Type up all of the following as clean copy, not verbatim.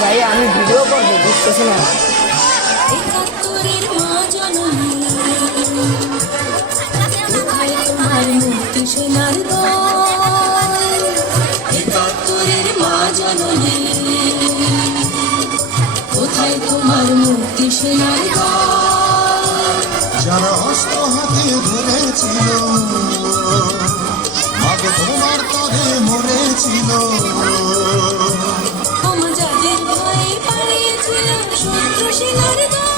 ভাই আমি ভিডিও করবো, বুঝতেছি না। কোথায় তোমার মুক্তি সেনার দল? যারা অস্ত্র হাতে ধরেছিল, আগে তোমার তরে মরেছিল। যাদের ভয়ে পালিয়েছিল শত্রু সেনার দল।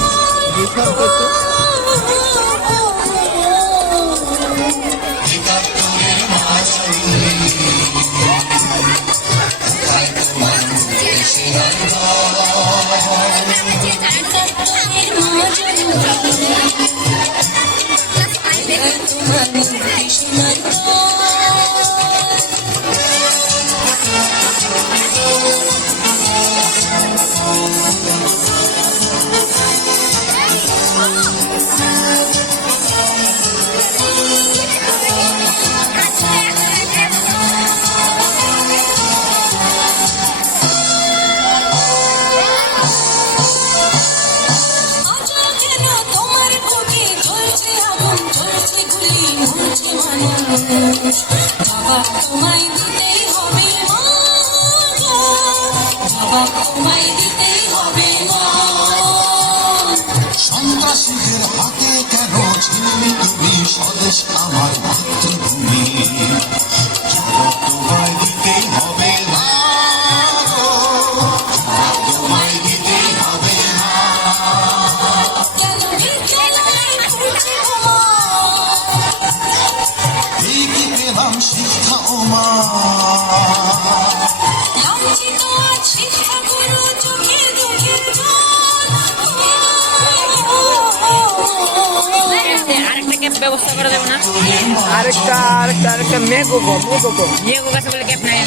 তোমায় দিতেই হবে মা, তোমায় দিতেই হবে মা। সন্ত্রাসীদের হাতে কেন ছিলে তুমি স্বদেশ আমার মাতৃভূমি? তোমায় দিতেই হবে মা, তোমায় দিতেই হবে মা। কেন পেলাম শিক্ষা ও মা, লাঞ্ছিত আজ শিক্ষা গুরু চোখের চোখের আরেকটা ক্যাপ ব্যবস্থা করা যাবে না? আরেকটা মেঘো কাছে বলে ক্যাপ নাই।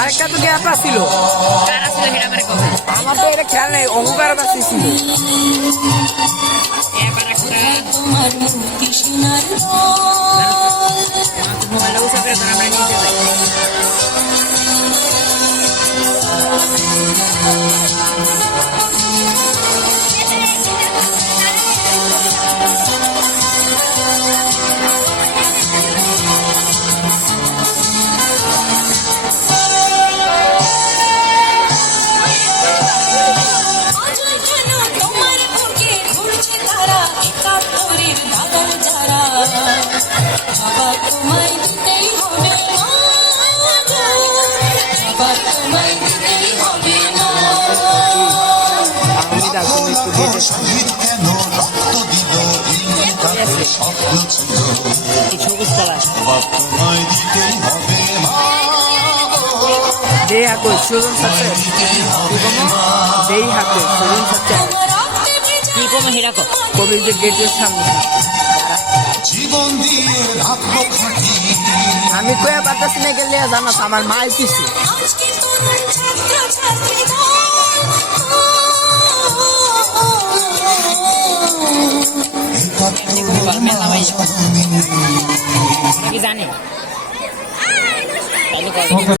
আরেকটা তো গ্যাপ আসছিল, কার আসলে সেটা আমার কথা। আমার তো এটা খেয়াল নেই, অঙ্গকার আসছিল। তোমার মুক্তি সোনার মোবাইলটা উঠে ফেলে আমরা নিতে যাই। তোমায় দিতেই হবে মা, তোমায় দিতেই হবে মা। শহীদ কেন রক্ত দিল, স্বপ্ন ছিল তোমায় দিতেই হবে মা, দেই হাকো সুজন সাথে দেই হাকো সুজন সাথে কি কমে হেরা কবির যে গেটের সামনে জীবন দিয়ে রাখবো খাটি। আমি কয়ে পারতেছি না গেলে জানাস আমার মাল কিছু আজকে তোর ছাত্র ছাত্রী